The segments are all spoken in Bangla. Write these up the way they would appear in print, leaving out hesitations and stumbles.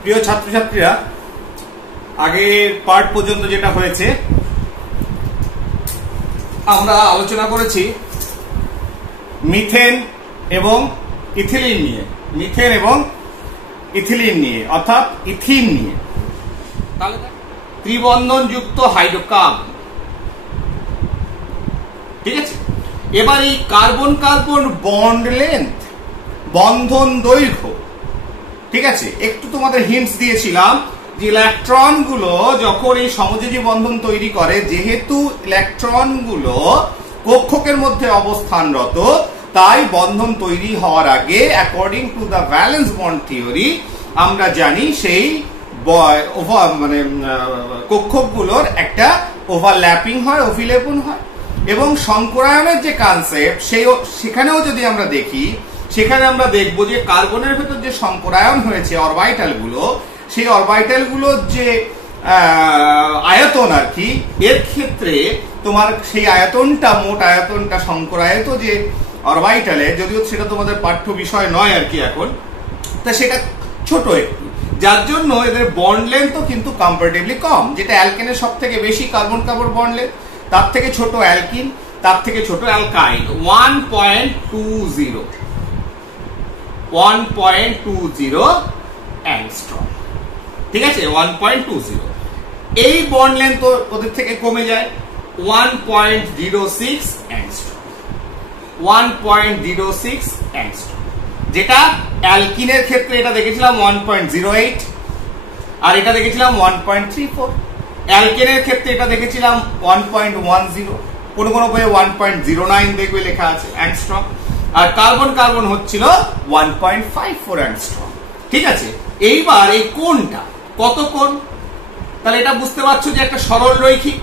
প্রিয় ছাত্রছাত্রীরা, আগের পার্ট পর্যন্ত যেটা হয়েছে আমরা আলোচনা করেছি মিথেন এবং ইথিলিন নিয়ে, অর্থাৎ ইথিন নিয়ে। তাহলে ত্রিবন্ধন যুক্ত হাইড্রোকার্বন, ঠিক আছে। এবার এই কার্বন কার্বন বন্ড লেন্থ, বন্ধন দৈর্ঘ্য, ঠিক আছে, একটু তোমাদের হিন্টস দিয়েছিলাম যে ইলেকট্রন গুলো যখন এই সমযোজী বন্ধন তৈরি করে, যেহেতু ইলেকট্রন গুলো কক্ষকের মধ্যে অবস্থানরত, তাই বন্ধন তৈরি হওয়ার আগে according to the valence bond theory আমরা জানি সেই মানে কক্ষকগুলোর একটা ওভারল্যাপিং হয়, অভিলেপন হয়। এবং সংকরায়নের যে কনসেপ্ট সেখানেও যদি আমরা দেখি, সেখানে আমরা দেখব যে কার্বনের ভেতর যে সংকরায়ন হয়েছে অরবিটাল গুলো, সেই অরবিটাল গুলোর যে আয়তন আর কি, এর ক্ষেত্রে তোমার সেই আয়তনটা, মোট আয়তনটা সংকরায়িত যে অরবিটালে, যদিও সেটা তোমাদের পাঠ্য বিষয় নয় আর কি এখন, তা সেটা ছোট একটু, যার জন্য এদের বন্ড লেন্থও কিন্তু কম্পারেটিভলি কম। যেটা অ্যালকেনের সব থেকে বেশি কার্বন কার্বন বন্ড লেন্থ, তার থেকে ছোট অ্যালকিন, তার থেকে ছোট অ্যালকাইন, 1.20 অ্যাংস্ট্রম, ঠিক আছে, 1.20। এই বন্ড লেন্থ ওদের থেকে কমে যায় 1.06 অ্যাংস্ট্রম, 1.06 অ্যাংস্ট্রম। যেটা অ্যালকিনের ক্ষেত্রে এটা দেখেছিলাম 1.08, আর এটা দেখেছিলাম 1.34। অ্যালকেনের ক্ষেত্রে এটা দেখেছিলাম 1.10, কোনো কোনো বইয়ে 1.09 দেখবে লেখা আছে অ্যাংস্ট্রম। আর কার্বন কার্বন হচ্ছিল 1.54 অ্যাংস্ট্রম, ঠিক আছে। এইবার এই কোণটা কত কোণ, তাহলে এটা বুঝতে পারছো যে একটা সরল রৈখিক,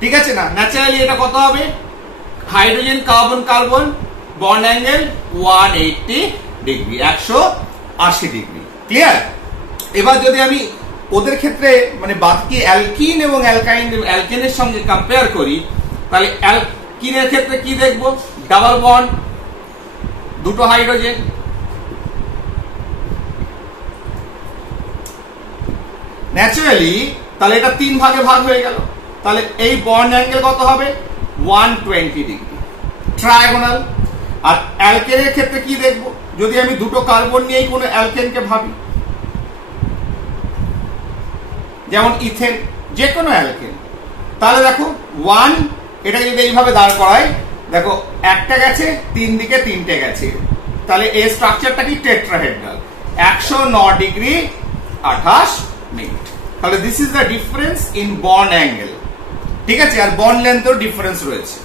ঠিক আছে না। ন্যাচারালি এটা কত হবে? Hydrogen carbon carbon bond angle 180 degree, 180 degree, clear. এবার যদি আমি ওদের ক্ষেত্রে মানে বাকি অ্যালকিন এবং অ্যালকেনের সঙ্গে কম্পেয়ার করি, তাহলে অ্যালকিনের ক্ষেত্রে কি দেখবো? ডাবল বন্ড, দুটো হাইড্রোজেন, ন্যাচারালি তাহলে এটা 3 ভাগে ভাগ হয়ে গেল। তাহলে এই বন্ড অ্যাঙ্গেল কত হবে? 120 ডিগ্রি, ট্রায়াগোনাল। আর অ্যালকেনের ক্ষেত্রে কি দেখবো? যদি আমি দুটো কার্বন নিয়েই কোনো অ্যালকেনকে ভাবি, যেমন ইথেন, যে কোনো অ্যালকেন, তাহলে দেখো 1, এটা যদি এইভাবে দাঁড় করাই, দেখো একটা গেছে, 3 দিকে 3টে গেছে, তাহলে এই স্ট্রাকচারটা কি? Tetrahedral, 109 degree 28 minute. তাহলে this is the difference in bond angle, ঠিক আছে। আর বন্ড লেন্থেও ডিফারেন্স রয়েছে।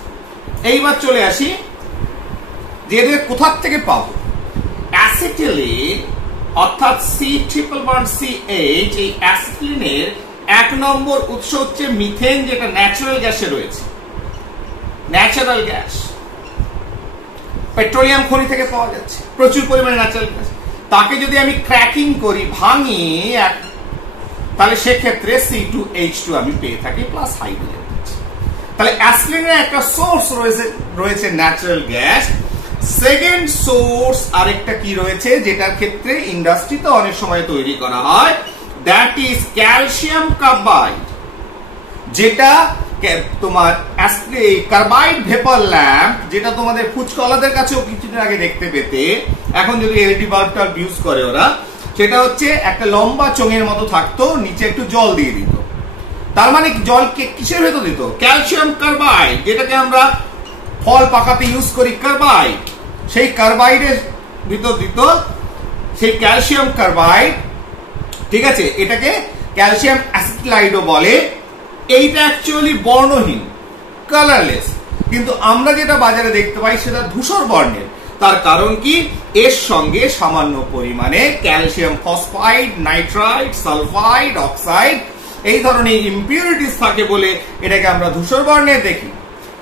এইবার চলে আসি যে এদের কোথা থেকে পাবো। অ্যাসিটিলিন অর্থাৎ C∼CH, এই অ্যাসিটিলিনের 1 নম্বর উৎস হচ্ছে মিথেন, যেটা ন্যাচারাল গ্যাসে রয়েছে, ন্যাচারাল গ্যাস, পেট্রোলিয়াম খনি থেকে পাওয়া যাচ্ছে প্রচুর পরিমাণে ন্যাচারাল গ্যাস। তাকে যদি আমি ক্র্যাকিং করি, ভাঙি, তাহলে সেক্ষেত্রে C2H2 আমি পেয়ে থাকি প্লাস হাইড্রোজেন। তাহলে অ্যাসিটিলিনের একটা সোর্স রয়েছে ন্যাচারাল গ্যাস। সেকেন্ড সোর্স আরেকটা কি রয়েছে, যেটার ক্ষেত্রে ইন্ডাস্ট্রিতে অনেক সময় তৈরি করা হয়, দ্যাট ইজ ক্যালসিয়াম কার্বাইড, যেটা তোমার কার্বাইড ভেপার ল্যাম্প, যেটা তোমাদের ফুচকলাদের কাছেও কিছুদিন আগে দেখতে পেতে, এখন যদি এলইডি বাল্ব ইউজ করে ওরা, সেটা হচ্ছে একটা লম্বা চোঙের মতো থাকতো, নিচে একটু জল দিয়ে দিত। তার মানে জলকে কিসের ভেতর দিত? ক্যালসিয়াম কার্বাইড, যেটাকে আমরা ফল পাকাতে ইউজ করি কার্বাইড, সেই কার্বাইডের ভিতর দিত সেই ক্যালসিয়াম কার্বাইড, ঠিক আছে। এটাকে ক্যালসিয়াম অ্যাসিটাইডও বলে। এইটা অ্যাকচুয়ালি বর্ণহীন, কালারলেস, কিন্তু আমরা যেটা বাজারে দেখতে পাই সেটা ধূসর বর্ণের। তার কারণ কি? এর সঙ্গে সামান্য পরিমাণে calcium phosphide, nitride, sulphide, oxide, এই ধরনের ইম্পিউরিটিস থাকে বলে এটাকে আমরা ধূসর বর্ণের দেখি।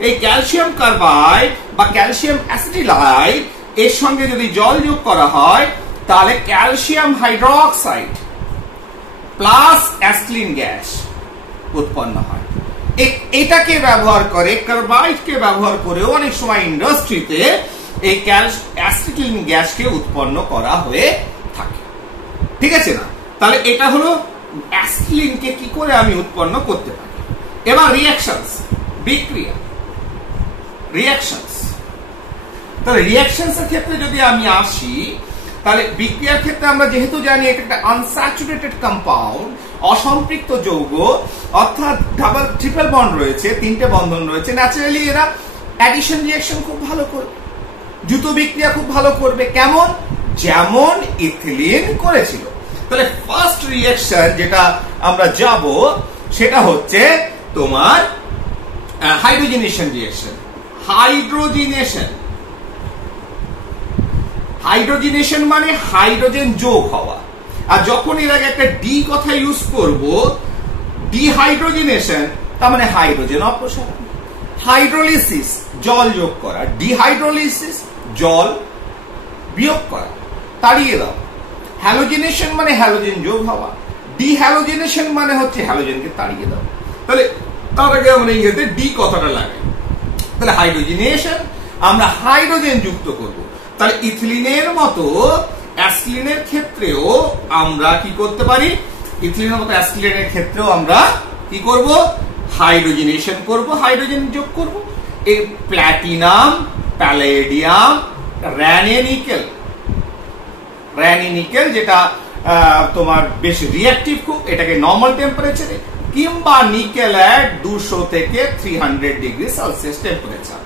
এই ক্যালসিয়াম কার্বাইড বা ক্যালসিয়াম অ্যাসিটাইড এর সঙ্গে যদি জল যোগ করা হয়, তাহলে calcium hydroxide plus acetylene gas উৎপন্ন হয়। এটাকে ব্যবহার করে, কার্বাইডকে ব্যবহার করে অনেক সময় ইন্ডাস্ট্রিতে এই অ্যাসিটিলিন গ্যাসকে উৎপন্ন করা হয়ে থাকে, ঠিক আছে না। তাহলে এটা হলো অ্যাসিটিলিনকে কি করে আমি উৎপন্ন করতে পারি। এবার রিঅ্যাকশনস, বিক্রিয়া, রিঅ্যাকশনস। তাহলে রিঅ্যাকশনস এর ক্ষেত্রে যদি আমি আসি, তাহলে বিক্রিয়ার ক্ষেত্রে আমরা যেহেতু জানি এটা একটা আনস্যাচুরেটেড কম্পাউন্ড, অসম্পৃক্ত যৌগ, অর্থাৎ ডাবল ট্রিপল বন্ড রয়েছে, 3টে বন্ধন রয়েছে, ন্যাচারালি এরা অ্যাডিশন রিঅ্যাকশন খুব ভালো করবে, দ্রুত বিক্রিয়া খুব ভালো করবে। কেমন? যেমন ইথিলিন করেছিল। তাহলে ফার্স্ট রিঅ্যাকশন যেটা আমরা যাব সেটা হচ্ছে তোমার হাইড্রোজেনেশন রিঅ্যাকশন। হাইড্রোজেনেশন, হাইড্রোজেনেশন মানে হাইড্রোজেন যোগ হওয়া। আর যখন এর আগে একটা ডি কথা ইউজ করব, ডিহাইড্রোজেনেশন, তার মানে হাইড্রোজেন অপসারণ। হাইড্রোলিসিস, জল যোগ করা। ডিহাইড্রোলিসিস, জল বিয়োগ করা, তাড়িয়ে দাও। হ্যালোজেনেশন মানে হ্যালোজেন যোগ হওয়া। ডিহ্যালোজেনেশন মানে হচ্ছে হ্যালোজেনকে তাড়িয়ে দাও। তাহলে তার আগে আমরা ইংরেজিতে ডি কথাটা লাগাই। তাহলে হাইড্রোজেনেশন, আমরা হাইড্রোজেন যুক্ত করব। তাহলে ইথিলিনের মতো অ্যাসিটিলিনের ক্ষেত্রেও আমরা কি করতে পারি? ইথিলিনের মতো অ্যাসিটিলিনের ক্ষেত্রেও আমরা কি করব? হাইড্রোজেনেশন করব, হাইড্রোজেন যোগ করব। এই প্ল্যাটিনাম, প্যালেডিয়াম, র্যানিনিকেল, র্যানিনিকেল যেটা তোমার বেশ রিঅ্যাক্টিভ খুব, এটাকে নরমাল টেম্পারেচারে, কিংবা নিকেল এট 200 থেকে 300 ডিগ্রি সেলসিয়াস টেম্পারেচার,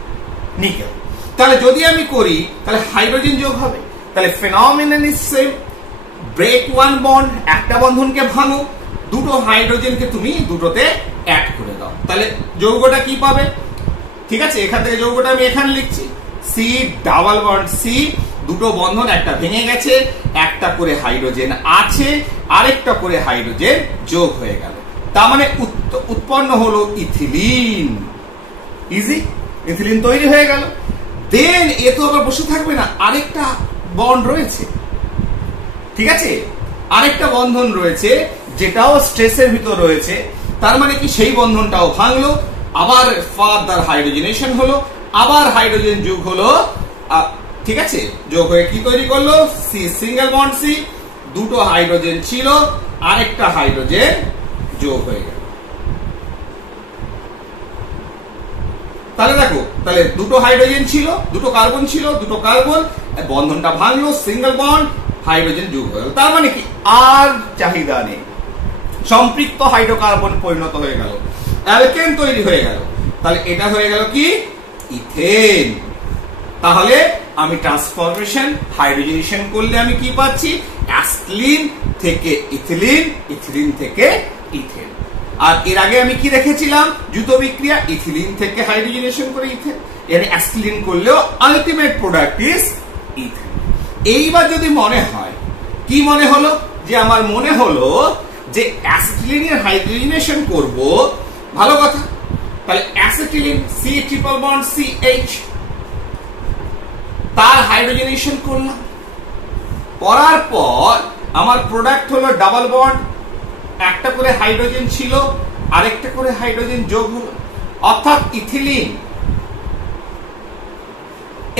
নিকেল। তাহলে যদি আমি করি তাহলে হাইড্রোজেন যোগ হবে। তাহলে phenomenon is same. Break one bond, একটা বন্ধনকে ভাঙো, দুটো হাইড্রোজেনকে তুমি দুটোতে অ্যাড করে দাও। তাহলে যৌগটা কি পাবে? ঠিক আছে, এখান থেকে যৌগটা আমি এখানে লিখছি, সি ডাবল বন্ড সি, দুটো বন্ধন, একটা ভেঙে গেছে, একটা করে হাইড্রোজেন আছে, আরেকটা করে হাইড্রোজেন যোগ হয়ে গেল। তার মানে উৎপন্ন হলো ইথিলিন। ইজি, ইথিলিন তৈরি হয়ে গেল। দেন এ তো আবার বসে থাকবে না, আরেকটা বন্ড রয়েছে, ঠিক আছে, আরেকটা বন্ধন রয়েছে যেটাও স্ট্রেসের ভিতর রয়েছে। তার মানে কি সেই বন্ধনটাও ভাঙলো, আবার ফার্দার হাইড্রোজেনেশন হলো, আবার হাইড্রোজেন যোগ হলো, ঠিক আছে, যোগ হয়ে কি তৈরি করলো? সি সিঙ্গেল বন্ড সি, দুটো হাইড্রোজেন ছিল, আরেকটা হাইড্রোজেন যোগ হয়ে গেল। তাহলে দেখো, তাহলে দুটো হাইড্রোজেন ছিল, দুটো কার্বন ছিল, দুটো কার্বন, বন্ধনটা ভাঙলো, সিঙ্গেল বন্ড, হাইড্রোজেন যোগ হয়ে গেল। তার মানে কি আর চাহিদা নেই, সম্পৃক্ত হাইড্রোকার্বন পরিণত হয়ে গেল, অ্যালকেন তৈরি হয়ে গেল। তাহলে এটা হয়ে গেল কি? ইথেন। তাহলে আমি ট্রান্সফরমেশন, হাইড্রোজেনেশন করলে আমি কি পাচ্ছি? অ্যাসিটিলিন থেকে ইথিলিন, ইথিলিন থেকে ইথেন। আর এর আগে আমি কি রেখেছিলাম? দ্রুত বিক্রিয়া, ইথিলিন থেকে হাইড্রোজেনেশন করে ইথেন। এর অ্যাসিটিলিন করলেও আলটিমেট প্রোডাক্ট ইজ ইথেন। এইবার যদি মনে হয়, কি মনে হলো? যে আমার মনে হলো যে অ্যাসিটিলিনের হাইড্রোজেনেশন করব, ভালো কথা। তাহলে acetylene C triple bond C H, তার হাইড্রোজেনেশন করলাম, করার পর আমার প্রোডাক্ট হলো ডাবল বন্ড, একটা করে হাইড্রোজেন ছিল, আরেকটা করে হাইড্রোজেন যোগ হলো, অর্থাৎ ইথিলিন।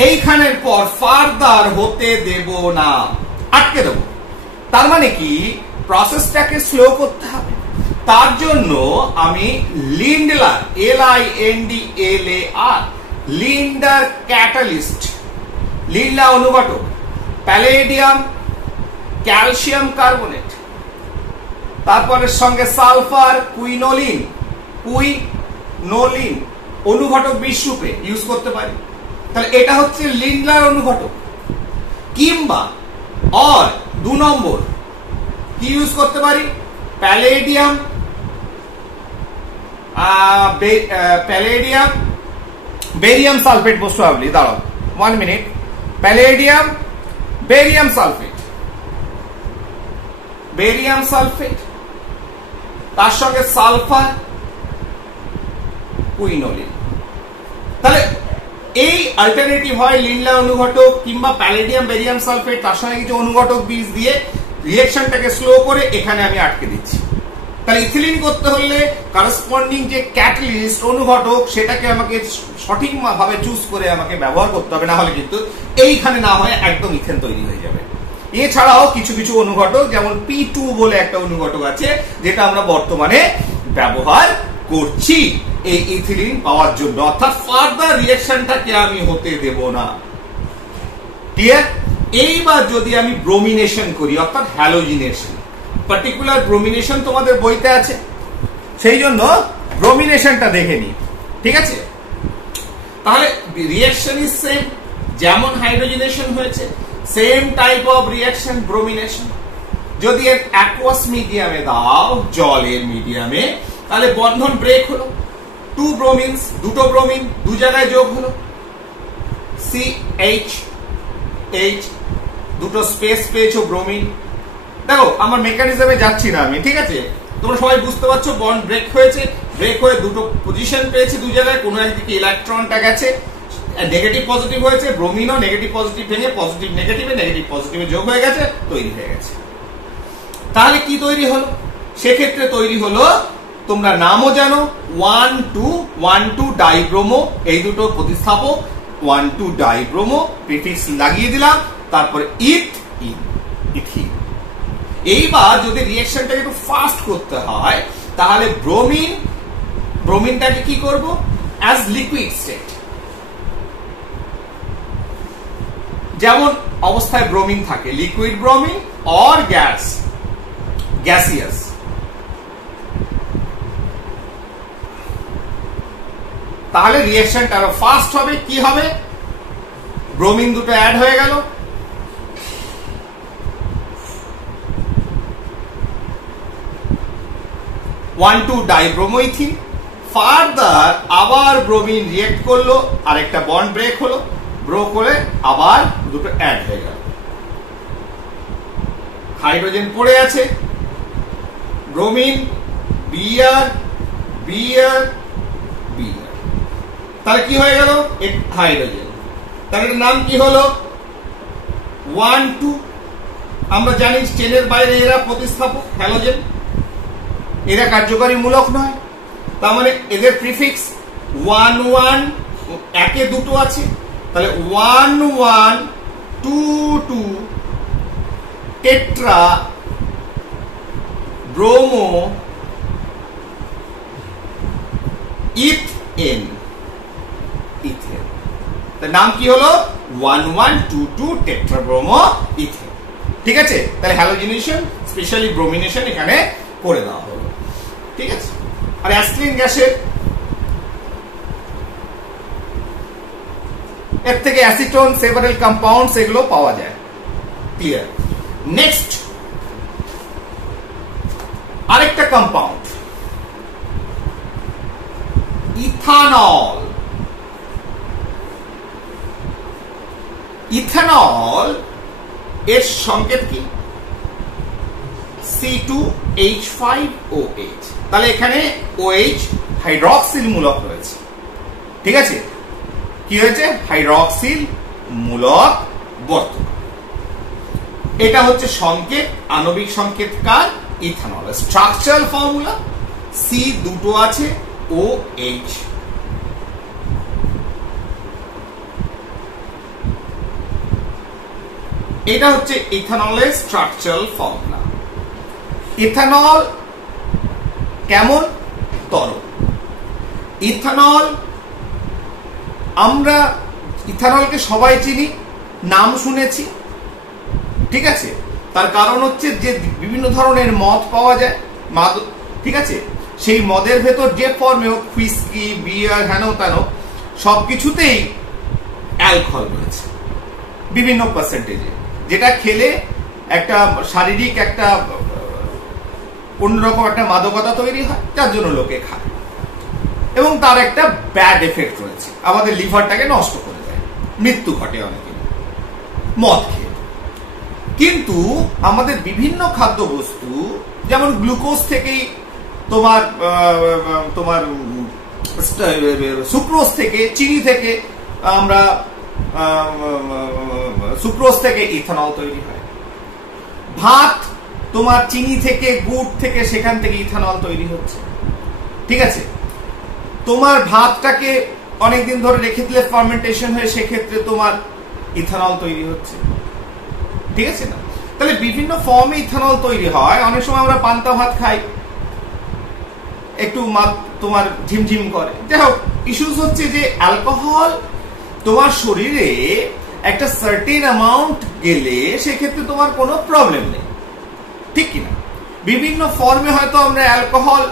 এইখানের পর ফার্দার হতে দেব না, আটকে দেব। তার মানে কি প্রসেসটাকে স্লো করতে হবে। তার জন্য আমি লিন্ডলার, LINDLAR, লিন্ডার ক্যাটালিস্ট, লিন্ডা অনুঘটক, প্যালেডিয়াম, ক্যালসিয়াম কার্বনেট, তারপরে সঙ্গে সালফার, কুইনোলিন, অনুঘটক বিশরূপে ইউজ করতে পারি। তাহলে এটা হচ্ছে লিন্ডলার অনুঘটক। কিংবা আর 2 নম্বর কি ইউজ করতে পারি? প্যালেডিয়াম, বেরিয়াম সালফেট, বস্তু ভাবলি, দাঁড়াও 1 minute, প্যালেডিয়াম, barium sulphate, barium sulphate, তার সঙ্গে সালফার, কুইনোলিন। তাহলে এই অল্টারনেটিভ হয় লিন্ডলার অনুঘটক কিংবা প্যালেডিয়াম, বেরিয়াম সালফেট, তার সঙ্গে কিছু অনুঘটক বীজ দিয়ে রিঅ্যাকশনটাকে স্লো করে এখানে আমি আটকে দিচ্ছি। তাহলে ইথিলিন করতে হলে করসপন্ডিং যে ক্যাটালিস্ট, অনুঘটক, সেটাকে আমাকে সঠিকভাবে চুজ করে আমাকে ব্যবহার করতে হবে, না হলে কিন্তু এইখানে না হয় একদম ইথেন তৈরি হয়ে যাবে। এছাড়াও কিছু কিছু অনুঘটক যেমন P2 বলে একটা অনুঘটক আছে যেটা আমরা বর্তমানে ব্যবহার করছি এই ইথিলিন পাওয়ার জন্য, অর্থাৎ ফার্দার রিঅ্যাকশনটাকে আমি হতে দেব না। ক্লিয়ার? এইবার যদি আমি ব্রোমিনেশন করি অর্থাৎ হ্যালোজিনেশন, পার্টিকুলার ব্রোমিনেশন তোমাদের বইতে আছে, সেই জন্য ব্রোমিনেশনটা দেখে নিই। ঠিক আছে, তাহলে রিঅ্যাকশন ইজ সেম, যেমন হাইড্রোজেনেশন হয়েছে same type of reaction bromination. যদি এর অ্যাকুয়াস মিডিয়ামে দাও, জলের মিডিয়ামে, তাহলে বন্ধন ব্রেক হলো, টু ব্রোমিনস, দুটো ব্রোমিন দু জায়গায় যোগ হলো, CH দুটো স্পেস পেয়েছো ব্রোমিন। দেখো আমার মেকানিজমে যাচ্ছি না আমি, ঠিক আছে, তোমরা সবাই বুঝতে পারছো, বন্ড ব্রেক হয়েছে, ব্রেক হয়ে দুটো পজিশন পেয়েছে দু জায়গায়, কোনো একদিকে ইলেকট্রনটা গেছে, নেগেটিভ পজিটিভ হয়েছে, ব্রোমিনও নেগেটিভ পজিটিভ ভেঙে পজিটিভ নেগেটিভে নেগেটিভ পজিটিভে যোগ হয়ে গেছে, তৈরি হয়ে গেছে। তাহলে কি তৈরি হলো? সেক্ষেত্রে তৈরি হলো, তোমরা নামও জানো, 1,2 ডাইব্রোমো, এই দুটো প্রতিস্থাপক, 1,2 ডাইব্রোমো প্রিফিক্স লাগিয়ে দিলাম, তারপরে ইথিন। এইবার যদি রিঅ্যাকশনটাকে একটু ফাস্ট করতে হয় তাহলে ব্রোমিনটাকে কি করব? অ্যাজ লিকুইড স্টেট, যেমন অবস্থায় ব্রোমিন থাকে, লিকুইড ব্রোমিন অর গ্যাসিয়াস। তাহলে রিঅ্যাকশনটা আরো ফাস্ট হবে। কি হবে? ব্রোমিন দুটো অ্যাড হয়ে গেল, (1,2) ডাইব্রোমোইথিন, ফার্দার আবার ব্রোমিন রিঅ্যাক্ট করলো, আরেকটা বন্ড ব্রেক হলো, ব্রেক করে আবার দুটো অ্যাড হয়ে গেল, হাইড্রোজেন পড়ে আছে, ব্রোমিন বিআর, তাহলে কি হয়ে গেল? হাইড্রোজেন। তাহলে এটার নাম কি হলো? 1,2। আমরা জানি চেনের বাইরে এরা প্রতিস্থাপক, হ্যালোজেন, এরা কার্যকরী মূলক নয়, তার মানে এদের প্রিফিক্স 1,1, একে দুটো আছে, তাহলে 1,1,2,2 টেট্রা ব্রোমো ইথেন। তার নাম কি হলো? 1,1,2,2 টেট্রাব্রোমো ইথেন। ঠিক আছে, তাহলে হ্যালোজিনেশন স্পেশালি ব্রোমিনেশন এখানে করে দেওয়া হলো। ঠিক আছে, আর অ্যাসিলিন গ্যাসের এর থেকে অ্যাসিটোন, সেভারাল কম্পাউন্ডস এগুলো পাওয়া যায়। ক্লিয়ার? নেক্সট আরেকটা কম্পাউন্ড, ইথানল। ইথানল এর সংকেত কি? C2H5OH। তাহলে এখানে OH হাইড্রক্সিল মূলক রয়েছে। ঠিক আছে, কি হয়েছে? হাইড্রক্সিল মূলক বর্তমান। এটা হচ্ছে সংকেত, আণবিক সংকেত কার? ইথানল। স্ট্রাকচারাল ফর্মুলা C দুটো আছে, OH। এটা হচ্ছে ইথানলের স্ট্রাকচারাল ফর্মুলা। ইথানল কেমন? তরল। ইথানল, আমরা ইথানলকে সবাই চিনি, নাম শুনেছি। ঠিক আছে, তার কারণ হচ্ছে যে বিভিন্ন ধরনের মদ পাওয়া যায়, ঠিক আছে, সেই মদের ভেতর যে ফর্মে হোক, হুইস্কি, বিয়ার, হেন তেন, সবকিছুতেই অ্যালকোহল রয়েছে বিভিন্ন পার্সেন্টেজে, যেটা খেলে একটা শারীরিক একটা অন্যরকম একটা মাদকতা তৈরি হয়, যার জন্য লোকে খায়, এবং তার একটা ব্যাড এফেক্ট রয়েছে, আমাদের লিভারটাকে নষ্ট করে দেয়, মৃত্যু ঘটে অনেকের মদ খেয়ে। কিন্তু আমাদের বিভিন্ন খাদ্যবস্তু, যেমন গ্লুকোজ থেকেই তোমার সুক্রোজ থেকে, চিনি থেকে, আমরা সুক্রোজ থেকে ইথানল তৈরি হয়। ভাত তোমার চিনি থেকে, গুড় থেকে, সেখান থেকে ইথানল তৈরি হচ্ছে। ঠিক আছে, তোমার ভাতটাকে অনেকদিন ধরে রেখে দিলে ফার্মেন্টেশন হয়ে সেক্ষেত্রে তোমার ইথানল তৈরি হচ্ছে। ঠিক আছে না? তাহলে বিভিন্ন ফর্মে ইথানল তৈরি হয়। অনেক সময় আমরা পান্তা ভাত খাই, একটু তোমার ঝিমঝিম করে। যাই হোক, ইস্যুস হচ্ছে যে অ্যালকোহল তোমার শরীরে একটা সার্টেন অ্যামাউন্ট গেলে সেক্ষেত্রে তোমার কোনো প্রবলেম নেই, ঠিক কিনা? বিভিন্ন ফর্মে হয়তো আমরা অ্যালকোহল,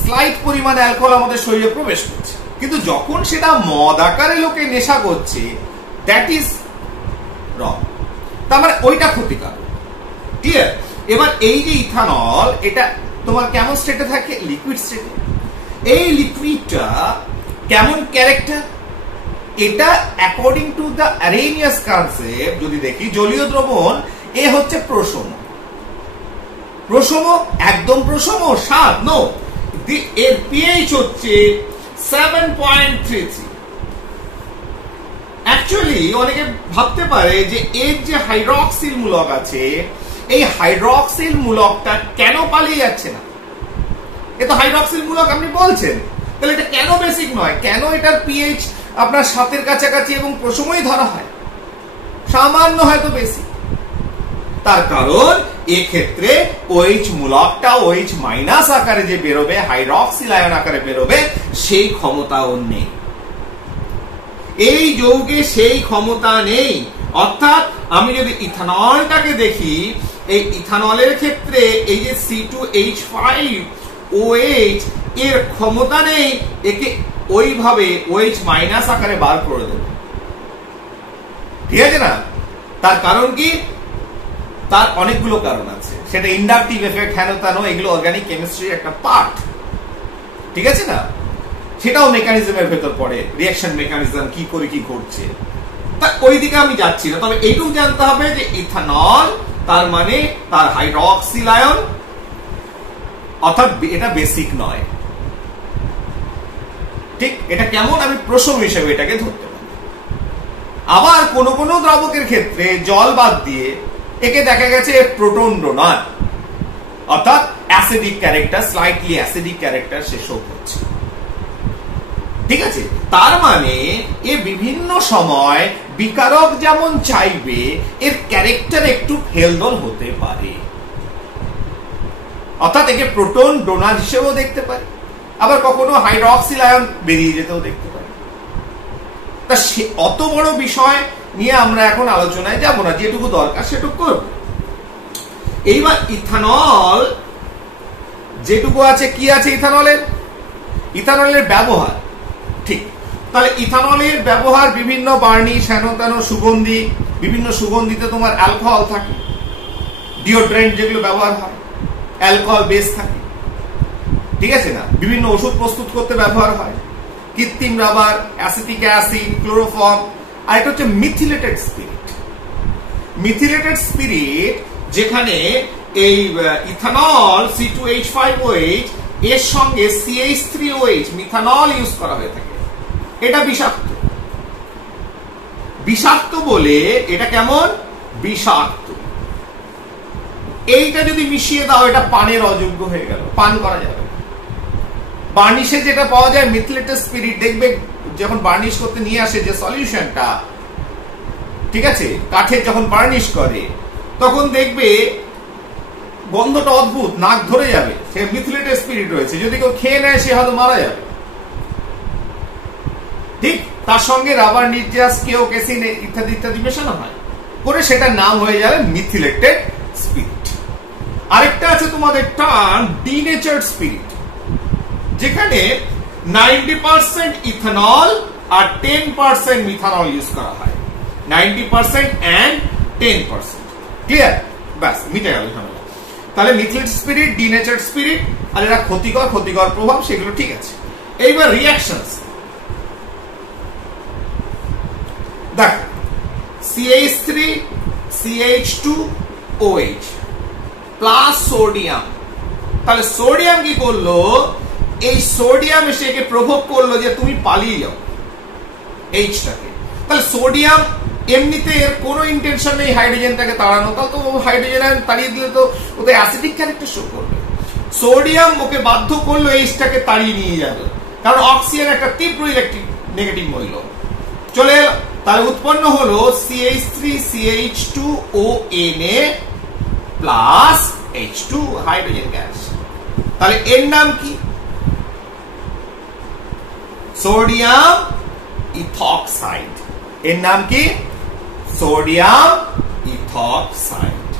স্লাইট পরিমাণে অ্যালকোহল আমাদের শরীরে প্রবেশ করছে, কিন্তু যখন সেটা মদ আকারে লোকে নেশা করছে, দ্যাট ইজ রং। তার মানে ওইটা ক্ষতিকারক। ক্লিয়ার? এবার এই যে ইথানল, এটা তোমার কেমন স্টেটে থাকে? লিকুইড স্টেটে। এই লিকুইডটা কেমন ক্যারেক্টার? এটা অ্যাকর্ডিং টু দ্য আরেনিয়াস কনসেপ্ট যদি দেখি, জলীয় দ্রবণ এ হচ্ছে প্রশম। প্রশম একদম প্রশম স্বাদ নো, এর পিএইচ হচ্ছে 7.33। অ্যাকচুয়ালি অনেকে ভাবতে পারে যে এর যে হাইড্রক্সিল মূলক আছে, এই হাইড্রক্সিল মূলকটা কেন পালিয়ে যাচ্ছে না? এ তো হাইড্রক্সিল মূলক আপনি বলছেন, তাহলে এটা কেন বেসিক নয়? কেন এটার পিএইচ আপনার 7 কাছাকাছি এবং প্রশমই ধরা হয়, সামান্য হয়তো বেশি? তার কারণ এক্ষেত্রে OH মূলকটা OH মাইনাস আকারে যে বেরোবে, হাইড্রক্সিল আয়ন আকারে বেরোবে, সেই ক্ষমতা ওর নেই। এই যৌগে সেই ক্ষমতা নেই। অর্থাৎ আমি যদি ইথানলটাকে দেখি, এই ইথানলের ক্ষেত্রে এই যে C2H5OH এর ক্ষমতা নেই একে ওইভাবে OH মাইনাস আকারে বার করে দেবে, ঠিক আছে না? তার কারণ কি? তার অনেকগুলো কারণ আছে, সেটা ইন্ডাকটিভ এফেক্ট, হেন তেনো, এগুলো অর্গানিক কেমিস্ট্রির একটা পার্ট, ঠিক আছে না? সেটাও মেকানিজমের ভেতর পড়ে, রিঅ্যাকশন মেকানিজম কি করে কি ঘটছে, তা ওই দিকে আমি যাচ্ছি না। তবে এইটুকু জানতে হবে যে ইথানল তার মানে তার হাইড্রক্সিল আয়ন, অর্থাৎ এটা বেসিক নয়, ঠিক? এটা কেমন আমি প্রশম হিসেবে এটাকে ধরতে পারি। আবার কোন কোন দ্রাবকের ক্ষেত্রে জল বাদ দিয়ে একে দেখা গেছে প্রোটন ডোনার, অর্থাৎ acidic character, slightly acidic character সে শো করছে, ঠিক আছে? তার মানে এ বিভিন্ন সময় বিকারক যেমন চাইবে, এর ক্যারেক্টার একটু হেলদোল হতে পারে। অর্থাৎ একে প্রোটন ডোনার হিসেবেও দেখতে পারে, আবার কখনো হাইড্রক্সিল আয়ন বেরিয়ে যেতেও দেখতে পারে। তা অত বড় বিষয় নিয়ে আমরা এখন আলোচনায় যাব না, যেটুকু দরকার সেটুকু করব। এইবার ইথানল যেটুকু আছে, কি আছে ইথানলের? ইথানলের ব্যবহার, ঠিক? তাহলে ইথানলের ব্যবহার বিভিন্ন বার্নিশ, হেন তেন, সুগন্ধি, বিভিন্ন সুগন্ধিতে তোমার অ্যালকোহল থাকে, ডিওড্রেন্ট যেগুলো ব্যবহার হয় অ্যালকোহল বেস থাকে, ঠিক আছে না? বিভিন্ন ওষুধ প্রস্তুত করতে ব্যবহার হয়, কৃত্রিম রাবার, অ্যাসিটিক অ্যাসিড, ক্লোরোফর্ম। আর এটা হচ্ছে মিথিলেটেড স্পিরিট। মিথিলেটেড স্পিরিট যেখানে এই ইথানল C2H5OH এর সঙ্গে CH3OH মিথানল ইউজ করা হয়ে থাকে। এটা বিষাক্ত। বিষাক্ত বলে এটা কেমন? বিষাক্ত। এইটা যদি মিশিয়ে দাও, এটা পানের অযোগ্য হয়ে গেল, পান করা যাবে। বার্নিশে যেটা পাওয়া যায় মিথিলেটেড স্পিরিট, দেখবে যখন বার্নিশ করতে নিয়ে আসে যে সলিউশনটা, ঠিক আছে, কাঠের যখন বার্নিশ করে তখন দেখবে গন্ধটা অদ্ভুত, নাক ধরে যাবে, সে মিথিলেটেড স্পিরিট রয়েছে। যদি কেউ খেয়ে নেয় সে হয়তো মারা যাবে, ঠিক? তার সঙ্গে রাবার, নির্যাস, কেসিন ইত্যাদি ইত্যাদি মেশানো হয় করে, সেটার নাম হয়ে যাবে মিথিলেটেড স্পিরিট। আরেকটা আছে তোমাদের টার্ম ডিনেচার্ড স্পিরিট, যেখানে 90% ইথানল আর 10% মিথানল ইউজ করা হয়। 90% and 10%, ক্লিয়ার? ব্যাস, মিটে গেল ঝামেলা। তাহলে মিথিলেটেড স্পিরিট, ডিনেচার্ড স্পিরিট, আর এরা ক্ষতিকর প্রভাব, সেগুলো ঠিক আছে। এইবার রিঅ্যাকশনস দেখ, CH3 CH2OH প্লাস সোডিয়াম। তাহলে সোডিয়াম কি করলো? এই সোডিয়াম এসে একে প্রভোগ করলো যে তুমি পালিয়ে যাও এইচটাকে। তাহলে সোডিয়াম এমনিতে এর কোনো ইন্টেনশন নেই হাইড্রোজেনটাকে তাড়ানো, তাহলে তো হাইড্রোজেন তাড়িয়ে দিলে তো ওদের অ্যাসিডিক ক্যারেক্টার শো করবে। সোডিয়াম ওকে বাধ্য করলো এইচটাকে তাড়িয়ে নিয়ে যাবে, কারণ অক্সিজেন একটা তীব্র ইলেকট্রিক নেগেটিভ মূল্য চলে এলো। তাহলে উৎপন্ন হলো CH3CH2ONA plus H2 hydrogen gas. তাহলে এর নাম কি? Sodium ethoxide. এর নাম কি? Sodium ethoxide.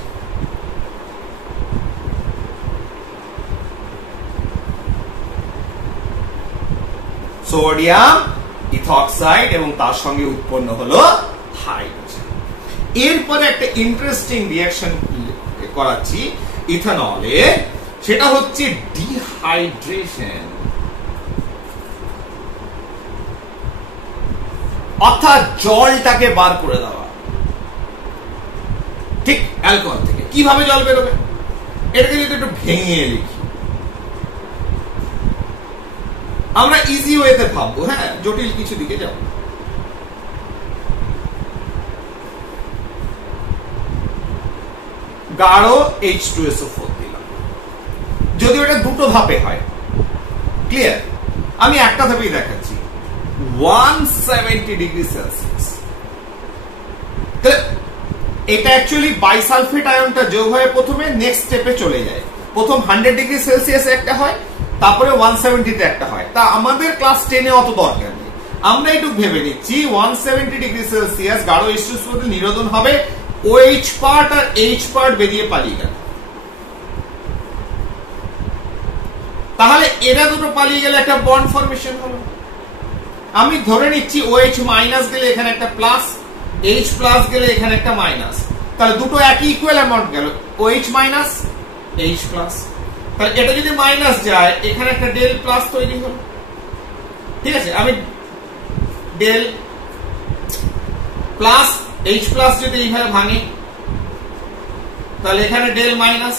সোডিয়াম ইথক্সাইড এবং তার সঙ্গে উৎপন্ন হলো হাইড্রোজেন। এরপরে একটা ইন্টারেস্টিং রিঅ্যাকশন করাচ্ছি ইথানলে, সেটা হচ্ছে ডিহাইড্রেশন, অর্থাৎ জলটাকে বার করে দেওয়া। ঠিক অ্যালকোহল থেকে কিভাবে জল বেরোবে, এটাকে যদি একটু ভেঙে লিখি, আমরা ইজি ওয়েতে ভাববো, হ্যাঁ জটিল কিছু দিকে যাব। গাঢ় H2SO4 দিলাম, যদি ওটা দুটো ধাপে হয়, ক্লিয়ার? আমি একটা ধাপেই দেখাচ্ছি, 170 ডিগ্রি সেলসিয়াস। এটা অ্যাকচুয়ালি বাইসালফেট আয়নটা যোগ হয়ে প্রথমে নেক্সট স্টেপে চলে যায়। প্রথম 100 ডিগ্রি সেলসিয়াসে একটা হয়, তারপরে 170 তে একটা হয়। তা আমাদের ক্লাস 10-এ অত দরকার নেই, আমরা একটু ভেবে নিচ্ছি 170 ডিগ্রি সেলসিয়াস গাঢ় H2SO4 নিরোধন হবে, OH পার্ট আর H পার্ট বেরিয়ে পালিয়ে গেল। তাহলে এরা দুটো পালিয়ে গেলে একটা বন্ড ফরমেশন হলো। আমি ধরে নিচ্ছি OH মাইনাস গেলে এখানে একটা প্লাস, H প্লাস গেলে এখানে একটা মাইনাস, তাহলে দুটো একই ইকুয়াল অ্যামাউন্ট গেল, OH মাইনাস H প্লাস। তাহলে এটা যদি মাইনাস যায়, এখানে একটা ডেল প্লাস তৈরি হলো। ঠিক আছে, আমি ডেল প্লাস H প্লাস যদি এইভাবে ভাঙে, তাহলে এখানে ডেল মাইনাস,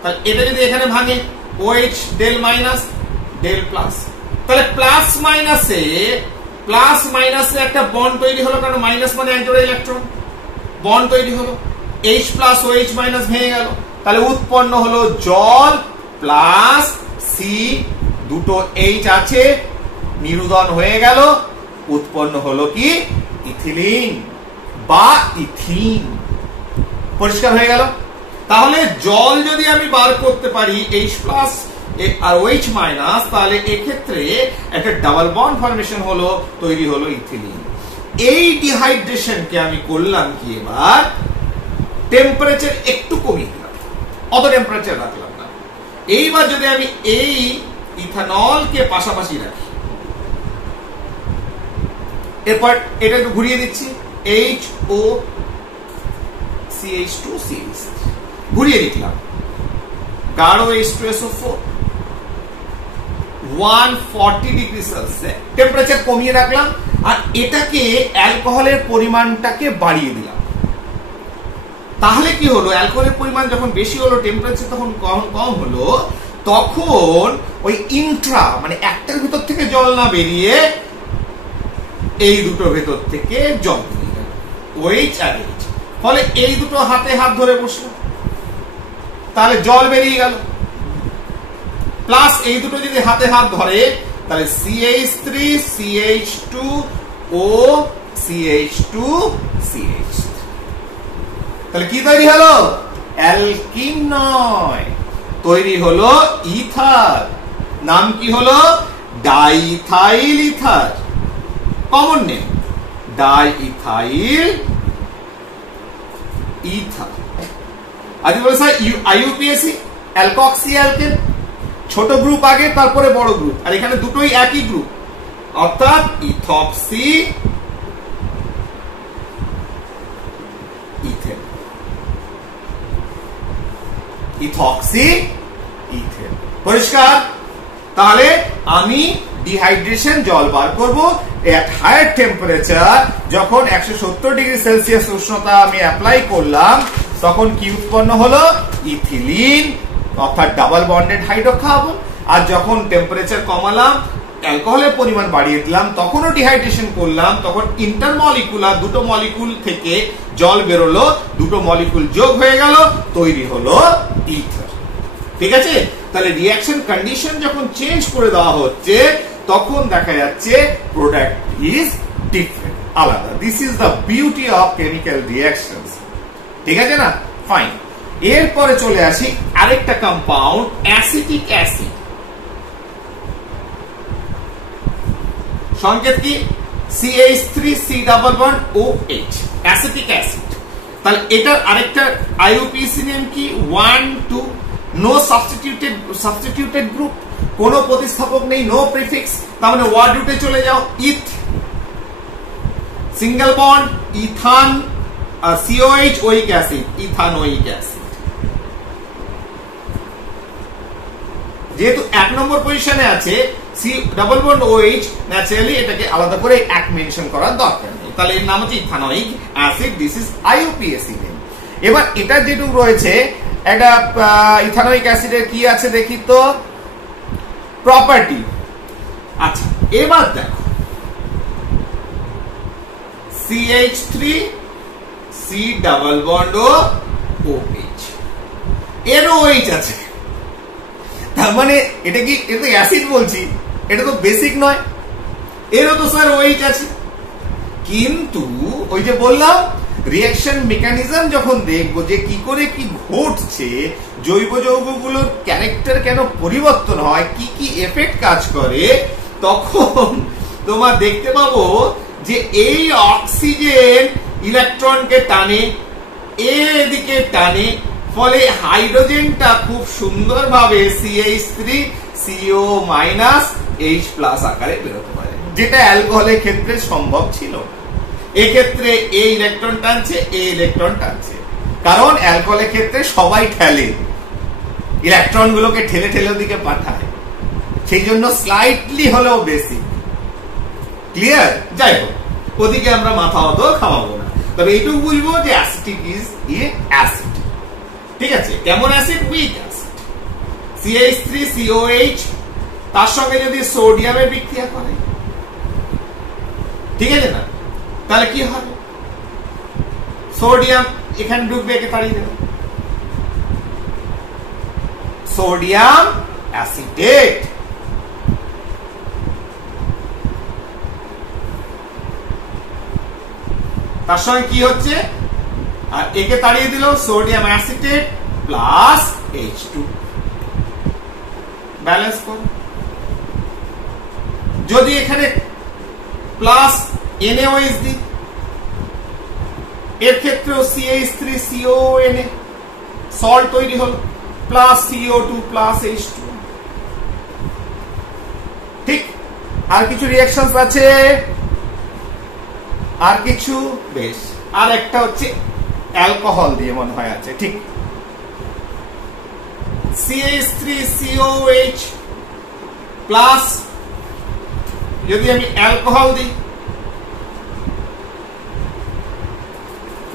তাহলে এটা যদি এখানে ভাঙে, OH del minus del plus. তাহলে প্লাস মাইনাসে একটা বন্ড তৈরি হলো, কারণ মাইনাস মানে এক জোড়া ইলেকট্রন, বন্ড তৈরি হলো, H প্লাস OH মাইনাস ভেঙে গেল। তাহলে উৎপন্ন হলো জল প্লাস C, দুটো H আছে, নিরুদন হয়ে গেল, উৎপন্ন হলো কি? ইথিলিন বা ইথিন। পরিষ্কার হয়ে গেল? তাহলে জল যদি আমি বার করতে পারি H প্লাস আর OH মাইনাস, তাহলে এক্ষেত্রে একটা ডাবল বন্ড ফরমেশন হলো, তৈরি হলো ইথিলিন। এই ডিহাইড্রেশনকে আমি করলাম কি, এবার টেম্পারেচার একটু কমিয়ে দিলাম, অত টেম্পারেচার রাখলাম না। এইবার যদি আমি এই ইথানলকে পাশাপাশি রাখি, এরপর এটা একটু ঘুরিয়ে দিচ্ছি, HOCH2CH, ঘুরিয়ে দিলাম, গাঢ় H2SO4 140 ডিগ্রি সেলসিয়াস, টেম্পারেচার কমিয়ে রাখলাম, আর এটাকে অ্যালকোহলের পরিমাণটাকে বাড়িয়ে দিলাম। তাহলে কি হলো, অ্যালকোহলের পরিমাণ যখন বেশি হলো, টেম্পারেচার তখন কম হলো, তখন ওই ইন্ট্রা মানে একটার ভিতর থেকে জল না বেরিয়ে এই দুটোর ভেতর থেকে জল বেরিয়ে গেল, OH আর H। ফলে এই দুটো হাতে হাত ধরে বসলো, তাহলে জল বেরিয়ে গেল। প্লাস এই দুটো যদি হাতে হাত ধরে, তাহলে CH3CH2O CH2CH, তাহলে কি তৈরি হলো? অ্যালকিন নয়, তৈরি হলো ইথার। নাম কি হলো? Diethyl ether, common name diethyl ether. আজ বলে স্যার IUPAC অ্যালকক্সি অ্যালকেন, ছোট গ্রুপ আগে তারপরে বড় গ্রুপ, আর এখানে দুটোই একই গ্রুপ, অর্থাৎ ইথক্সি ইথেন, ইথক্সি ইথেন। পরিষ্কার? তাহলে আমি ডিহাইড্রেশন জল বার করব এট হায়ার টেম্পারেচার, যখন 170 ডিগ্রি সেলসিয়াস উষ্ণতা আমি অ্যাপ্লাই করলাম, তখন কি উৎপন্ন হলো? ইথিলিন, অর্থাৎ ডাবল বন্ডেড হাইড্রোকার্বন। আর যখন টেম্পারেচার কমালাম, অ্যালকোহলের পরিমাণ বাড়িয়ে দিলাম, তখনও ডিহাইড্রেশন করলাম, তখন ইন্টারমলিকুলার দুটো মলিকুল থেকে জল বেরোলো, দুটো মলিকুল যোগ হয়ে গেল, তৈরি হলো ইথার। ঠিক আছে? তাহলে রিঅ্যাকশন কন্ডিশন যখন চেঞ্জ করে দেওয়া হচ্ছে, তখন দেখা যাচ্ছে প্রোডাক্ট ইজ ডিফারেন্ট। আলাদা। This is the beauty of chemical reactions. ঠিক আছে না? ফাইন। এরপরে চলে আসি আরেকটা কম্পাউন্ড, অ্যাসিটিক অ্যাসিড। সংকেত কি? CH3C double bond OH, acetic acid. তাহলে এটার আরেকটা IUPAC নেম কি? 1 2, নো সাবস্টিটিউটেড গ্রুপ, কোনো প্রতিস্থাপক নেই, নো প্রিফিক্স। তার মানে ওয়ার্ড রুটে চলে যাও, ইথ, সিঙ্গেল বন্ড, ইথান, আর COH ওইক অ্যাসিড, ইথানোইক অ্যাসিড। যেহেতু 1 নম্বর পজিশনে আছে C double bond OH, naturally এটাকে আলাদা করে এক মেনশন করার দরকার নেই। তাহলে এর নাম হচ্ছে ethanoic acid. This is IUPAC name. এবার এটা যেটুকু রয়েছে, একটা ইথানোইক অ্যাসিডের কি আছে দেখি তো, প্রপার্টি। আচ্ছা, এবার দেখো CH3C ডাবল বন্ড OH, এর OH আছে। তার মানে এটা কি, এটা তো অ্যাসিড বলছি, এটা তো বেসিক নয়, এরও তো স্যার OH আছে। কিন্তু ওই যে বললাম, রিঅ্যাকশন মেকানিজম যখন দেখবো যে কি করে কি ঘটছে, জৈব যৌগগুলোর ক্যারেক্টার কেন পরিবর্তন হয়, কি কি এফেক্ট কাজ করে, তখন তোমার দেখতে পাবো যে এই অক্সিজেন ইলেকট্রনকে টানে, এদিকে টানে, ফলে হাইড্রোজেনটা খুব সুন্দরভাবে CH3CO- আকারে বেরোতে পারে, যেটা অ্যালকোহলের ক্ষেত্রে সম্ভব ছিল। এক্ষেত্রে এ ইলেকট্রন টানছে, এ ইলেকট্রন টানছে, কারণ অ্যালকোহলের ক্ষেত্রে সবাই ঠেলে, ইলেকট্রন গুলোকে ঠেলে ঠেলে ওদিকে পাঠায়, সেই জন্য স্লাইটলি হলেও বেশি। ক্লিয়ার? যাই হোক, ওদিকে আমরা মাথা অত খাওয়াবো না, তবে এইটুকু বুঝবো যে অ্যাসিটিক ইজ অ্যাসিড। ঠিক আছে? কেমন অ্যাসিড? Week acid. CH3COH তার সঙ্গে যদি সোডিয়ামের বিক্রিয়া করে, ঠিক আছে না, তাহলে কি হবে? সোডিয়াম এখানে ঢুকবে, একে তাড়িয়ে দেবে, সোডিয়াম অ্যাসিটেট। তার সঙ্গে কি হচ্ছে? আর একে তাড়িয়ে দিল, sodium acetate plus H2, balance করো। যদি এখানে প্লাস NaOH দিই, এর ক্ষেত্রেও CH3CONA, সল্ট তৈরি হলো, প্লাস CO2 প্লাস H2। ঠিক? আর কিছু রিঅ্যাকশন আছে? আর কিছু? বেশ, আর একটা হচ্ছে অ্যালকোহল দিয়ে মনে হয় আছে। ঠিক, CH3COH প্লাস, যদি আমি অ্যালকোহল দিই,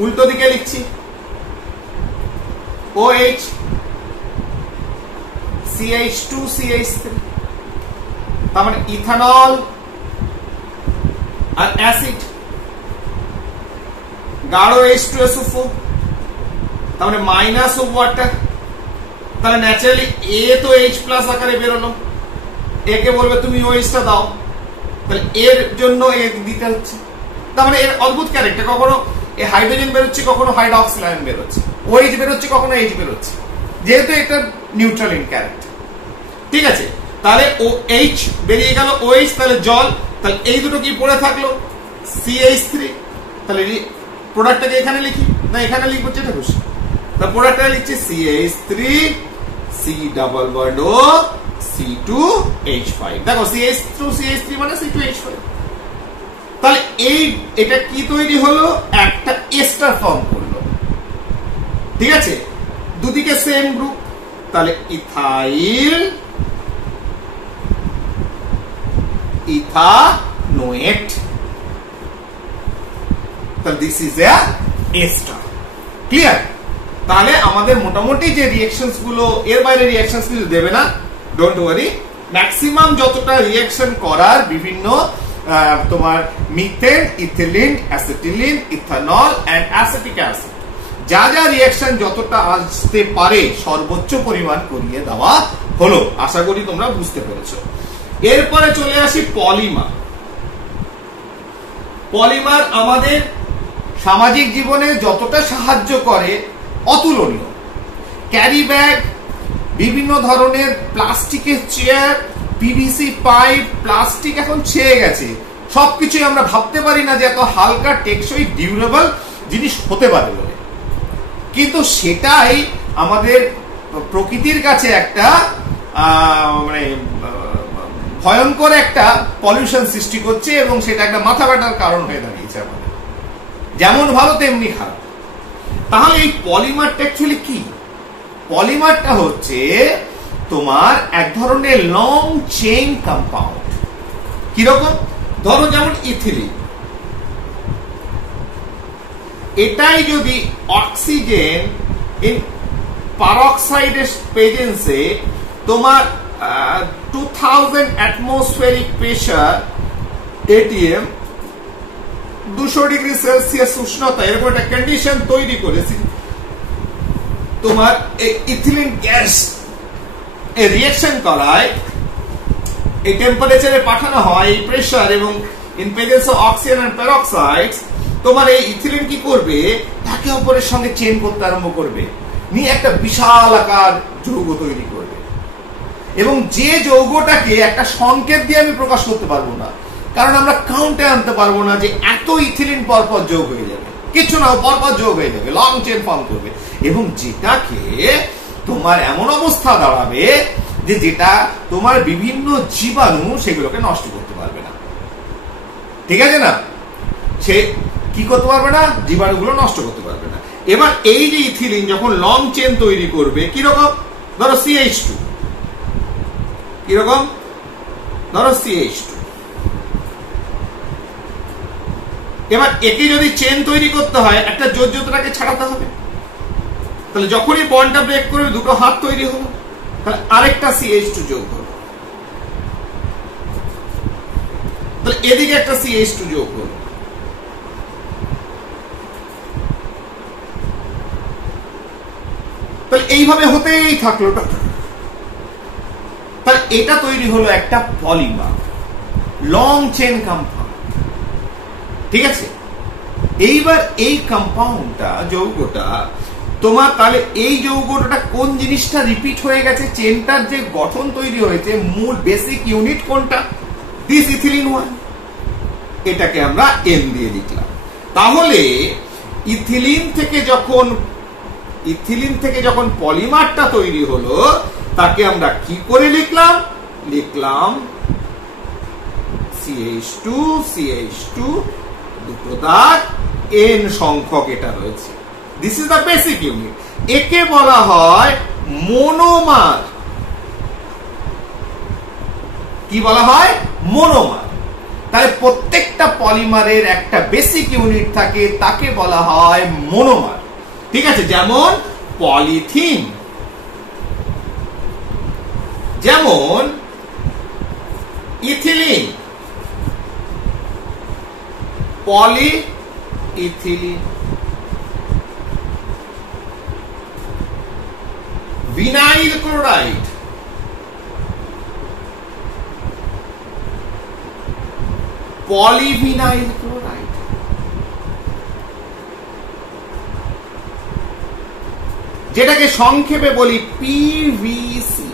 উল্টো দিকে লিখছি, OH CH2CH3, তার মানে ইথানল আর অ্যাসিড, গাঢ় H2SO4, তার মানে মাইনাস অফ ওয়াটার। তাহলে ন্যাচারালি এ তো H প্লাস আকারে বেরোলো, একে বলবে তুমি OH টা দাও, তাহলে এর জন্য এ দিতে হচ্ছে। তার মানে এর অদ্ভুত ক্যারেক্টার, কখনো এ হাইড্রোজেন বেরোচ্ছে, কখনো হাইড্রক্সিল আয়ন বেরোচ্ছে, OH বেরোচ্ছে, কখনো H বেরোচ্ছে, যেহেতু এটা নিউট্রাল ইন ক্যারেক্টার। ঠিক আছে? তাহলে OH বেরিয়ে গেল, OH তাহলে জল, তাহলে এই দুটো কি পড়ে থাকলো? CH3। তাহলে প্রোডাক্টটাকে এখানে লিখি না এখানে লিখবো, যেটা খুশি। তাহলে প্রোডাক্টটা লিখছি CH3C ডাবল বন্ড C2H5। দেখো CH3 মানে C2H5। তাহলে এটা কি তৈরি হলো? একটা এস্টার ফর্ম করলো। ঠিক আছে? দুদিকে সেম গ্রুপ, তাহলে ইথাইল ইথানোয়েট। তাহলে this is a ester. Clear? তাহলে আমাদের মোটামুটি যে রিঅ্যাকশনস গুলো, এর বাইরে রিঅ্যাকশনস কিছু দেবে না, ডোন্ট ওয়ারি। ম্যাক্সিমাম যতটা রিঅ্যাকশন করার বিভিন্ন তোমার methane, ethylene, acetylene, ethanol and acetic acid, যা যা রিঅ্যাকশন যতটা আসতে পারে সর্বোচ্চ পরিমাণ করিয়ে দেওয়া হলো। আশা করি তোমরা বুঝতে পেরেছো। এরপরে চলে আসি পলিমার। পলিমার আমাদের সামাজিক জীবনে যতটা সাহায্য করে অতুলনীয়। ক্যারি ব্যাগ, বিভিন্ন ধরনের প্লাস্টিকের চেয়ার, পিভিসি পাইপ, প্লাস্টিক এখন ছেয়ে গেছে, সবকিছুই আমরা ভাবতে পারি না যে এত হালকা, টেকসই, ডিউরেবল জিনিস হতে পারে বলে। কিন্তু সেটাই আমাদের প্রকৃতির কাছে একটা মানে ভয়ঙ্কর একটা পলিউশন সৃষ্টি করছে, এবং সেটা একটা মাথা ব্যথার কারণ হয়ে দাঁড়িয়েছে আমাদের। যেমন ভালো তেমনি খারাপ। তাহলে এই পলিমারটা অ্যাকচুয়ালি কি? পলিমারটা হচ্ছে তোমার এক ধরনের লং চেইন কম্পাউন্ড। কিরকম? ধরো যেমন ইথিলিন, এটাই যদি অক্সিজেন ইন পারঅক্সাইডের প্রেজেন্সে তোমার 2000 atmospheric pressure ATM 200 degree Celsius উষ্ণতা, এরকম একটা কন্ডিশন তৈরি করেছি, তোমার এই ইথিলিন গ্যাস এই রিঅ্যাকশন করায়, এই টেম্পারেচারে পাঠানো হয় এই প্রেসার, এবং in presence of oxygen and peroxides তোমার এই ইথিলিন কি করবে, একে অপরের সঙ্গে চেইন করতে আরম্ভ করবে, নিয়ে একটা বিশাল আকার যৌগ তৈরি করবে। এবং যে যৌগটাকে একটা সংকেত দিয়ে আমি প্রকাশ করতে পারবো না, কারণ আমরা কাউন্টে আনতে পারবো না যে এত ইথিলিন পরপর যোগ হয়ে যাবে, কিছু না, পরপর যোগ হয়ে যাবে, লং চেইন ফর্ম করবে, এবং যেটাকে তোমার এমন অবস্থা দাঁড়াবে যে যেটা তোমার বিভিন্ন জীবাণু সেগুলোকে নষ্ট করতে পারবে না। ঠিক আছে না? সে কি করতে পারবে না? জীবাণুগুলো নষ্ট করতে পারবে না। এবার এই যে ইথিলিন যখন লং চেইন তৈরি করবে, কিরকম? ধরো CH2, কিরকম? ধরো CH2। এবার একে যদি চেইন তৈরি করতে হয়, একটা যোজ্যতাকে ছাড়াতে হবে, তাহলে যখনই বন্ডটা ব্রেক করবে দুটো হাত তৈরি হলো, তাহলে আরেকটা CH2 যোগ হলো, তাহলে এদিকে একটা CH2 যোগ হলো, তাহলে এইভাবে হতেই থাকলো। তাহলে এটা তৈরি হলো একটা পলিমার, লং চেইন কম্পাউন্ড। ঠিক আছে? এইবার এই কম্পাউন্ডটা, যৌগটা তোমার, তাহলে এই যৌগটা কোন জিনিসটা রিপিট হয়ে গেছে, চেনটার যে গঠন তৈরি হয়েছে, মূল বেসিক ইউনিট কোনটা? This ethylene 1। এটাকে আমরা N দিয়ে লিখলাম। তাহলে ইথিলিন থেকে যখন পলিমারটা তৈরি হলো, তাকে আমরা কি করে লিখলাম? লিখলাম CH2 দুটো দাগ, N সংখ্যক এটা রয়েছে। This is the basic unit. একে বলা হয় মনোমার। কি বলা হয়? মনোমার। তাহলে প্রত্যেকটা পলিমারের একটা বেসিক ইউনিট থাকে, তাকে বলা হয় মনোমার। ঠিক আছে? যেমন পলিথিন, যেমন ethylene, polyethylene, vinyl chloride, polyvinyl chloride, যেটাকে সংক্ষেপে বলি পিভিসি,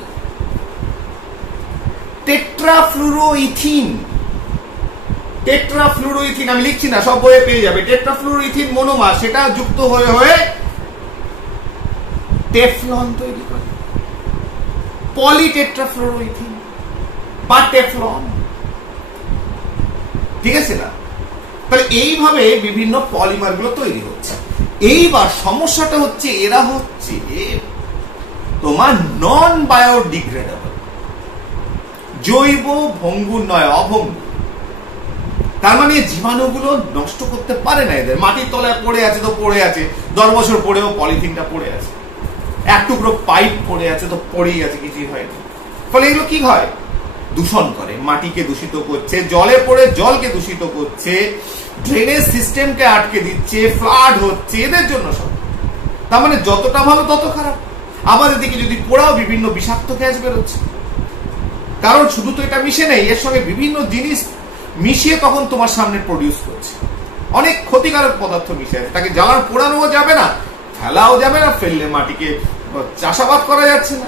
টেট্রাফ্লুরোইথিন। টেট্রাফ্লুরোইথিন আমি লিখছি না, সব বইয়ে পেয়ে যাবে। টেট্রাফ্লুরোইথিন মনোমার, সেটা যুক্ত হয়ে হয়ে টেফলন তৈরি করে, পলিটেট্রাফ্লুরোইথিন বা টেফলন। ঠিক আছে না? তাহলে এইভাবে বিভিন্ন পলিমার গুলো তৈরি হচ্ছে। এইবার সমস্যাটা হচ্ছে, এরা হচ্ছে তোমার নন বায়োডিগ্রেডেবল, জৈব ভঙ্গুর নয়, অভঙ্গুর। তার মানে জীবাণুগুলো নষ্ট করতে পারে না এদের। মাটির তলায় পড়ে আছে তো পড়ে আছে, 10 বছর পরেও পলিথিনটা পড়ে আছে, এক টুকরো পাইপ পড়ে আছে তো পড়েই আছে, কিছুই হয়নি। ফলে এগুলো কি হয়? দূষণ করে, মাটিকে দূষিত করছে, জলে পড়ে জলকে দূষিত করছে, ড্রেনেজ সিস্টেমকে আটকে দিচ্ছে, ফ্লাড হচ্ছে, এদের জন্য সব। তার মানে যতটা ভালো তত খারাপ। আবার এদিকে যদি পোড়াও, বিভিন্ন বিষাক্ত গ্যাস বেরোচ্ছে, কারণ শুধু তো এটা মিশে নেই, এর সঙ্গে বিভিন্ন জিনিস মিশিয়ে তখন তোমার সামনে প্রডিউস করছে। অনেক ক্ষতিকারক পদার্থ মিশে আছে, তাকে জ্বালানো পোড়ানোও যাবে না, ফেলাও যাবে না, ফেললে মাটিকে চাষাবাদ করা যাচ্ছে না,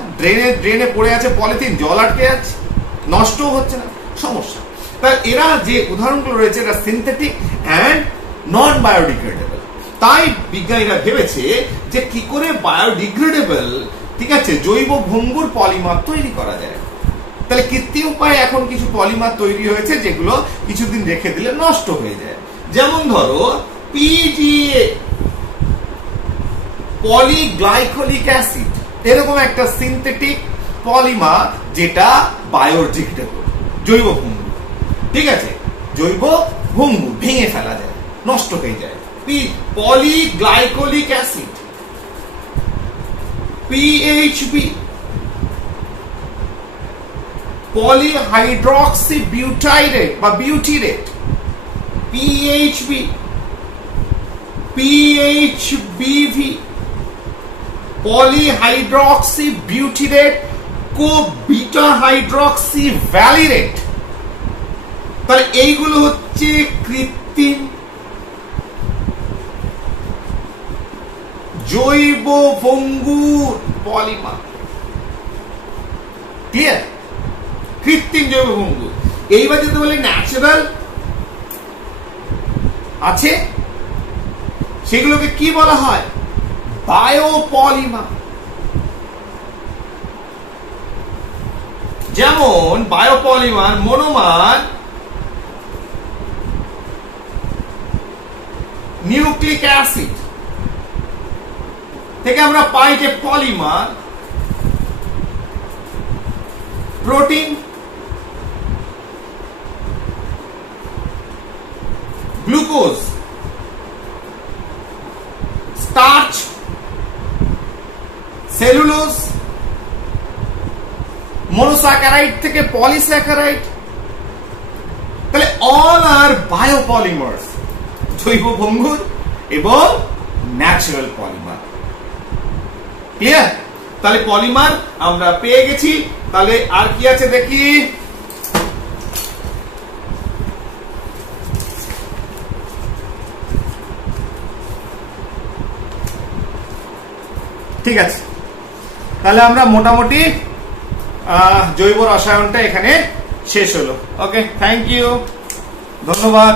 ড্রেনে পড়ে আছে পলিথিন, জল আটকে যাচ্ছে, নষ্টও হচ্ছে না, সমস্যা। তাই এরা যে উদাহরণগুলো রয়েছে এটা সিনথেটিক অ্যান্ড নন বায়োডিগ্রেডেবল। তাই বিজ্ঞানীরা ভেবেছে যে কি করে বায়োডিগ্রেডেবল, ঠিক আছে, জৈব ভঙ্গুর পলিমার তৈরি করা যায়। তাহলে কৃত্রিম উপায়ে এখন কিছু পলিমার তৈরি হয়েছে যেগুলো কিছুদিন রেখে দিলে নষ্ট হয়ে যায়। যেমন ধরো PGA, পলিগ্লাইকোলিক অ্যাসিড, এরকম একটা সিনথেটিক পলিমার যেটা বায়োডিগ্রেডেবল, জৈব ভঙ্গুর, ঠিক আছে, জৈব ভঙ্গুর, ভেঙে ফেলা যায়, নষ্ট হয়ে যায়। পলিগ্লাইকোলিক অ্যাসিড, PHB, পলিহাইড্রক্সি বিউটাইরেট বা বিউটিরেট, PHB, PHBV, পলিহাইড্রক্সি বিউটিরেট কো বিটা হাইড্রক্সি ভ্যালিরেট। তাহলে এইগুলো হচ্ছে কৃত্রিম জৈব ভঙ্গুর পলিমার। ক্লিয়ার? কৃত্রিম জৈব ভঙ্গুর। এইবার যদি বলি ন্যাচারাল আছে, সেগুলোকে কি বলা হয়? বায়োপলিমার। যেমন বায়োপলিমার, মনোমার, নিউক্লিক অ্যাসিড থেকে আমরা পাই যে polymer, protein, glucose, starch, cellulose, monosaccharide থেকে পলিস্যাকারাইড। তাহলে অল আর বায়োপলিমার্স, জৈব ভঙ্গুর এবং ন্যাচারাল পলিমার। ক্লিয়ার? তাহলে পলিমার আমরা পেয়ে গেছি। তাহলে আর কি আছে দেখি। ঠিক আছে, তাহলে আমরা মোটামুটি জৈব রসায়নটা এখানে শেষ হলো। ওকে, থ্যাংক ইউ, ধন্যবাদ।